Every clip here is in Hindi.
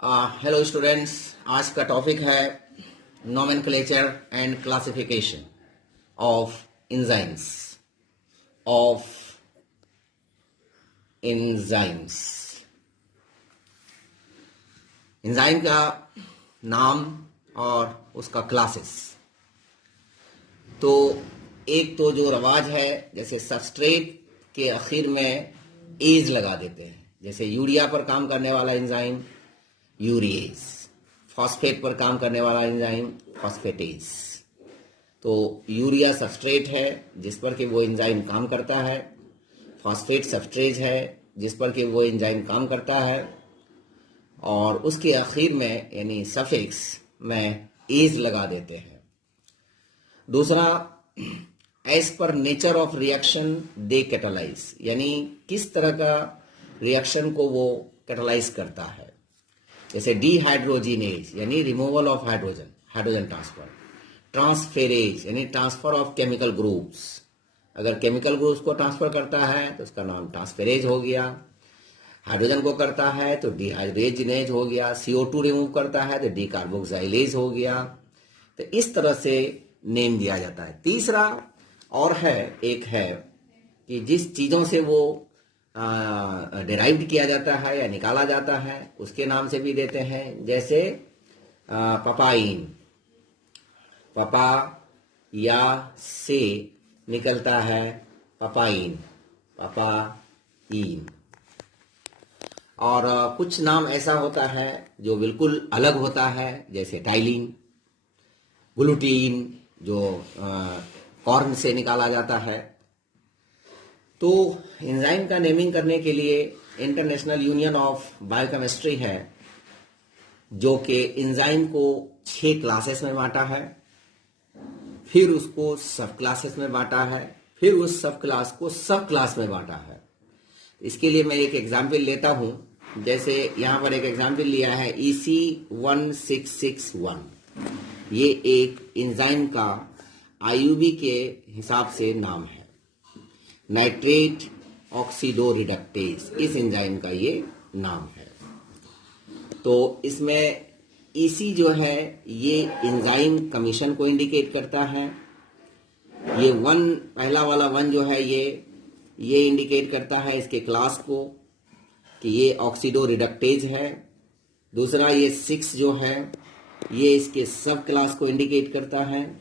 हेलो स्टूडेंट्स, आज का टॉपिक है nomenclature and classification of enzymes of enzymes. Enzyme का नाम और उसका क्लासेस। तो एक तो जो रवाज है, जैसे सबस्ट्रेट के आखिर में एज लगा देते हैं। जैसे यूरिया पर काम करने वाला एंजाइम यूरिएज, फॉस्फेट पर काम करने वाला एंजाइम फॉस्फेटेज। तो यूरिया सबस्ट्रेट है जिस पर कि वो एंजाइम काम करता है, फॉस्फेट सबस्ट्रेट है जिस पर कि वो एंजाइम काम करता है, और उसके आखिर में यानी सफिक्स में एज लगा देते हैं। दूसरा, as per nature of reaction they catalyse, यानी किस तरह का रिएक्शन को वो कैटालाइज करता है। जैसे डीहाइड्रोजिनेज यानी removal of hydrogen transfer, transferase यानी ट्रांसफर ऑफ केमिकल ग्रुप्स, अगर केमिकल ग्रुप्स को ट्रांसफर करता है तो उसका नाम ट्रांसफेरेज हो गया। हाइड्रोजन को करता है तो डीहाइड्रोजिनेज हो गया। CO2 रिमूव करता है तो डीकार्बोक्साइलेज हो गया। तो इस तरह से नेम दिया जाता है। तीसरा और है, एक है कि जिस चीज़ों से वो डिराइव्ड किया जाता है या निकाला जाता है उसके नाम से भी देते हैं। जैसे पपाइन, पपा या से निकलता है पपाइन, पपाइन। और कुछ नाम ऐसा होता है जो बिल्कुल अलग होता है, जैसे टाइलिन, ग्लूटीन जो कॉर्न से निकाला जाता है। तो एंजाइम का नेमिंग करने के लिए इंटरनेशनल यूनियन ऑफ बायोकेमिस्ट्री है, जो कि एंजाइम को 6 क्लासेस में बांटा है, फिर उसको सब क्लासेस में बांटा है, फिर उस सब क्लास को सब क्लास में बांटा है। इसके लिए मैं एक एग्जाम्पल लेता हूं। जैसे यहाँ पर एक एग्जाम्पल लिया है EC1661। ये एक एंजाइम का IUB के हिसाब से नाम है, नाइट्रेट ऑक्सीडो रिडक्टेज, इस एंजाइम का ये नाम है। तो इसमें EC जो है ये एंजाइम कमीशन को इंडिकेट करता है। ये 1, पहला वाला 1 जो है ये इंडिकेट करता है इसके क्लास को कि ये ऑक्सीडो रिडक्टेज है। दूसरा ये 6 जो है ये इसके सब क्लास को इंडिकेट करता है।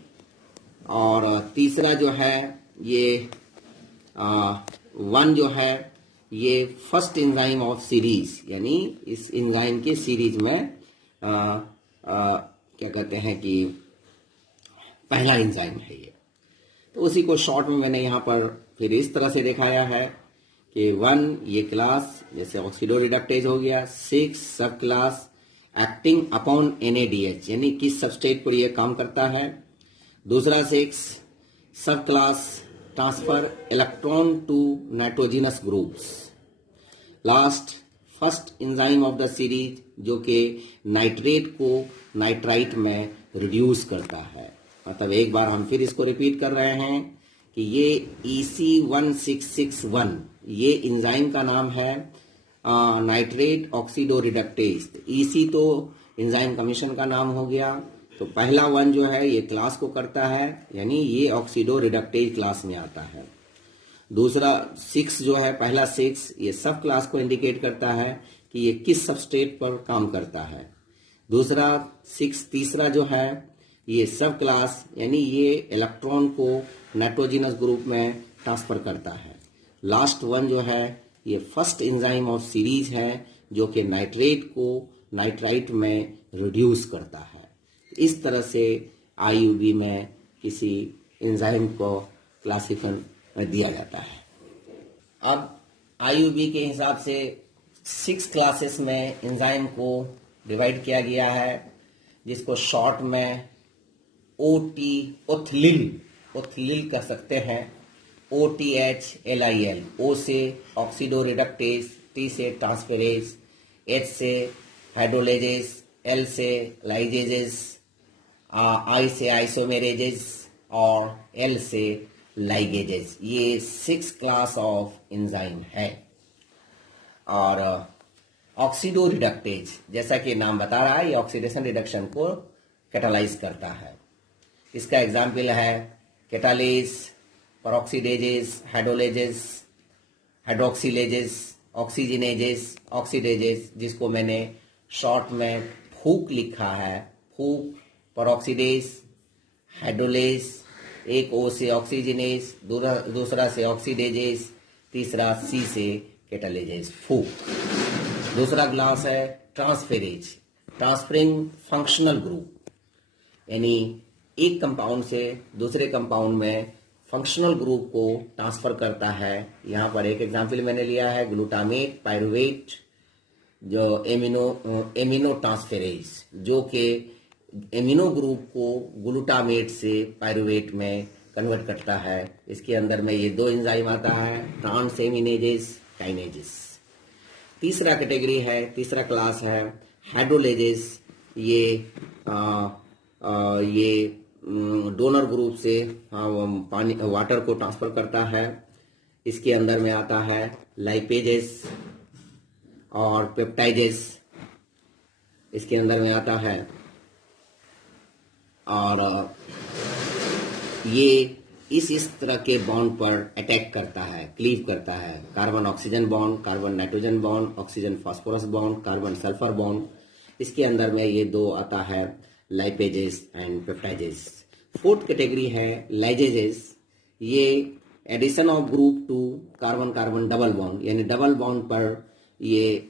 और तीसरा जो है ये 1 जो है ये फर्स्ट एंजाइम ऑफ सीरीज, यानी इस एंजाइम के सीरीज में क्या कहते हैं कि पहला एंजाइम है ये। तो उसी को शॉर्ट में मैंने यहाँ पर फिर इस तरह से दिखाया है कि 1 ये क्लास जैसे ऑक्सीडो रिडक्टेज हो गया, 6 सब क्लास एक्टिंग अपॉन NADH यानी किस सबस्ट्रेट पर ये काम करता है। दूसरा 6 subclass transfer electron to nitrogenous groups. Last first enzyme of the series जो कि नाइट्रेट को नाइट्राइट में रिड्यूस करता है। मतलब एक बार हम फिर इसको रिपीट कर रहे हैं कि ये EC1661 ये एंजाइम का नाम है नाइट्रेट ऑक्सीडो रिडक्टेज। EC तो एंजाइम कमीशन का नाम हो गया। तो पहला 1 जो है ये क्लास को करता है, यानी ये ऑक्सीडो रिडक्टेज क्लास में आता है। दूसरा 6 जो है, पहला 6 ये सब क्लास को इंडिकेट करता है कि ये किस सबस्ट्रेट पर काम करता है। दूसरा 6 तीसरा जो है ये सब क्लास यानी ये इलेक्ट्रॉन को नाइट्रोजिनस ग्रुप में ट्रांसफर करता है। लास्ट 1 जो है ये फर्स्ट एंजाइम ऑफ सीरीज है जो कि नाइट्रेट को नाइट्राइट में रिड्यूस करता है। इस तरह से IUB में किसी एंजाइम को क्लासिफाई दिया जाता है। अब IUB के हिसाब से 6 क्लासेस में एंजाइम को डिवाइड किया गया है, जिसको शॉर्ट में ओथलिल कह सकते हैं। OTHLIL, O से ऑक्सीडो रिडक्टेज, T से ट्रांसफेरेज, H से हाइड्रोलेजेस, L से लाइजेजेस, I से आइसोमेरेजेस और L से लाइगेजेस। ये 6 क्लास ऑफ एंजाइम है। और ऑक्सीडो रिडक्टेज, जैसा कि नाम बता रहा है, ये ऑक्सीडेशन रिडक्शन को कैटालाइज करता है। इसका एग्जाम्पल है कैटालेज, परऑक्सीडेजेस, हाइड्रोलेजेस, हाइड्रोक्सीलेजेस, ऑक्सीजनेजेस, ऑक्सीडेजेस, जिसको मैंने शॉर्ट में फूक लिखा है। फूक, परऑक्सीडेज, हाइड्रोलेज, एक ओ से ऑक्सीजनेज, दूसरा से ऑक्सीडेजेस, तीसरा सी से कैटालेजेस, फूक। दूसरा क्लास है ट्रांसफेरेज, ट्रांसफरिंग फंक्शनल ग्रुप, यानी एक कंपाउंड से दूसरे कंपाउंड में फंक्शनल ग्रुप को ट्रांसफर करता है। यहाँ पर एक एग्जांपल मैंने लिया है ग्लूटामेट, पायरुवेट, जो एमिनो ट्रांसफेरेज, जो कि एमिनो ग्रुप को ग्लूटामेट से पायरुवेट में कन्वर्ट करता है। इसके अंदर में ये दो एंजाइम आता है, ट्रांसएमिनेजेस, काइनेजेस। तीसरा कैटेगरी है, तीसरा क्लास है हाइड्रोलेजेस। ये डोनर ग्रुप से पानी वाटर को ट्रांसफर करता है। इसके अंदर में आता है लाइपेजेस और पेप्टाइजेस, इसके अंदर में आता है। और ये इस तरह के बॉन्ड पर अटैक करता है, क्लीव करता है। Carbon oxygen bond, carbon nitrogen bond, oxygen phosphorus bond, carbon sulphur bond. इसके अंदर में ये दो आता है, lipases and peptidases. Fourth category है लाइजेजेस। ये addition of group to carbon carbon double bond, यानी डबल बॉन्ड पर ये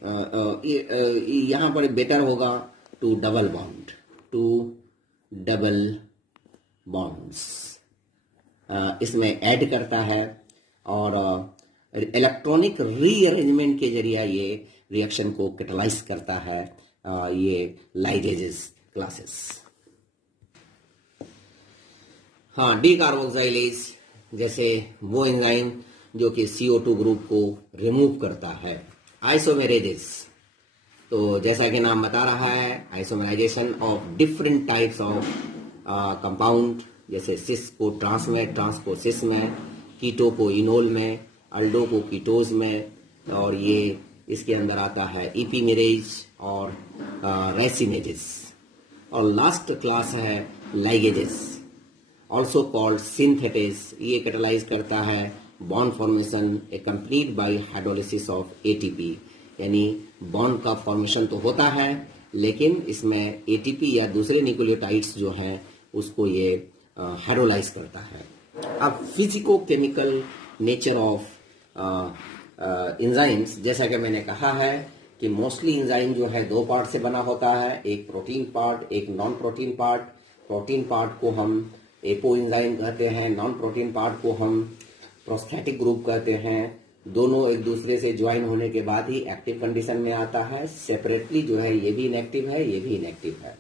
यहाँ पर बेटर होगा to double bond, to double bonds इसमें ऐड करता है। और इलेक्ट्रॉनिक रीअरेंजमेंट के जरिए ये रिएक्शन को कैटालाइज करता है, ये लाइजेजेस क्लासेस। हाँ, डी कार्बोक्सिलेज जैसे वो एंजाइम जो कि CO2 ग्रुप को रिमूव करता है। आइसोमेरेजेस, तो जैसा कि नाम बता रहा है, isomerisation of different types of compound, जैसे सिस को ट्रांस में, ट्रांस को सिस में, कीटो को इनोल में, अल्डो को कीटोज में। और ये इसके अंदर आता है इपीमेरेज और रेसिनेजेस। और लास्ट क्लास है लाइगेजेस, ऑल्सो कॉल्ड सिंथेटेस। ये कैटालाइज करता है bond formation accompanied by hydrolysis of ATP, यानी बॉन्ड का फॉर्मेशन तो होता है, लेकिन इसमें ATP या दूसरे न्यूक्लियोटाइड्स जो हैं उसको ये हाइड्रोलाइज करता है। अब physico chemical nature of enzymes, जैसा कि मैंने कहा है कि मोस्टली एंजाइम जो है दो पार्ट से बना होता है, एक प्रोटीन पार्ट, एक non protein part. Protein part को हम एपो एंजाइम कहते हैं, नॉन प्रोटीन पार्ट को हम प्रोस्थेटिक ग्रुप कहते हैं। दोनों एक दूसरे से ज्वाइन होने के बाद ही एक्टिव कंडीशन में आता है। सेपरेटली जो है ये भी इनएक्टिव है, ये भी इनएक्टिव है।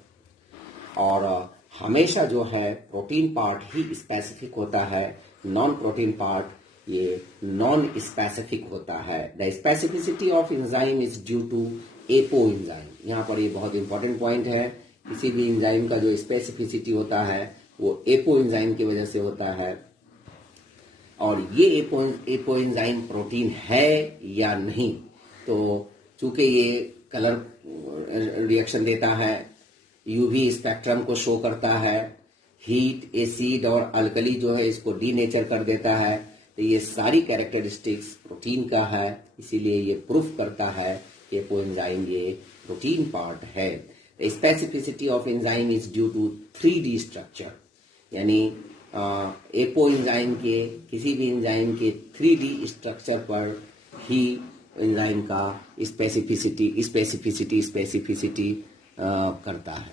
और हमेशा जो है प्रोटीन पार्ट ही स्पेसिफिक होता है, नॉन प्रोटीन पार्ट ये नॉन स्पेसिफिक होता है। The specificity of enzyme is due to apoenzyme. यहाँ पर ये बहुत इंपॉर्टेंट पॉइंट है। किसी भी एंजाइम का जो स्पेसिफिसिटी होता है वो एपो एंजाइम की वजह से होता है। और ये एपो एंजाइम प्रोटीन है या नहीं, तो चूंकि ये कलर रिएक्शन देता है, यूवी स्पेक्ट्रम को शो करता है, हीट, एसिड और अल्कली जो है इसको डीनेचर कर देता है, तो ये सारी कैरेक्टरिस्टिक्स प्रोटीन का है। इसीलिए ये प्रूफ करता है कि एपो एंजाइम ये प्रोटीन पार्ट है। Specificity of enzyme is due to 3D structure, यानी एपो एंजाइम के, किसी भी एंजाइम के 3D स्ट्रक्चर पर ही एंजाइम का स्पेसिफिसिटी करता है।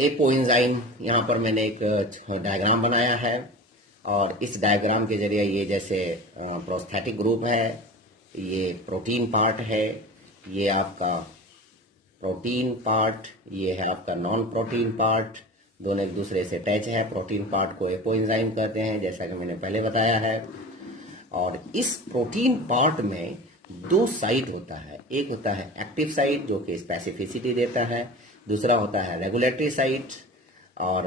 एपो एंजाइम, यहाँ पर मैंने एक डायग्राम बनाया है और इस डायग्राम के जरिए ये जैसे प्रोस्थेटिक ग्रुप है, ये प्रोटीन पार्ट है, ये आपका प्रोटीन पार्ट, ये है आपका नॉन प्रोटीन पार्ट, दोनों एक दूसरे से अटैच है। प्रोटीन पार्ट को एपो एंजाइम कहते हैं, जैसा कि मैंने पहले बताया है। और इस प्रोटीन पार्ट में दो साइट होता है, एक होता है एक्टिव साइट जो कि स्पेसिफिसिटी देता है, दूसरा होता है रेगुलेटरी साइट। और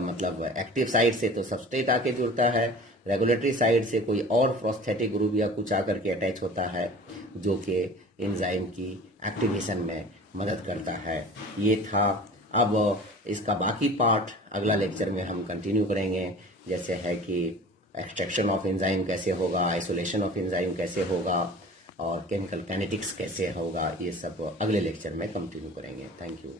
मतलब एक्टिव साइट से तो सबस्ट्रेट आके जुड़ता है, रेगुलेटरी साइड से कोई और प्रोस्थेटिक ग्रुप या कुछ आकर के अटैच होता है जो कि एंजाइम की एक्टिवेशन में मदद करता है। ये था। अब इसका बाकी पार्ट अगला लेक्चर में हम कंटिन्यू करेंगे, जैसे है कि एक्सट्रैक्शन ऑफ एंजाइम कैसे होगा, आइसोलेशन ऑफ एंजाइम कैसे होगा और केमिकल काइनेटिक्स कैसे होगा। ये सब अगले लेक्चर में कंटिन्यू करेंगे। Thank you.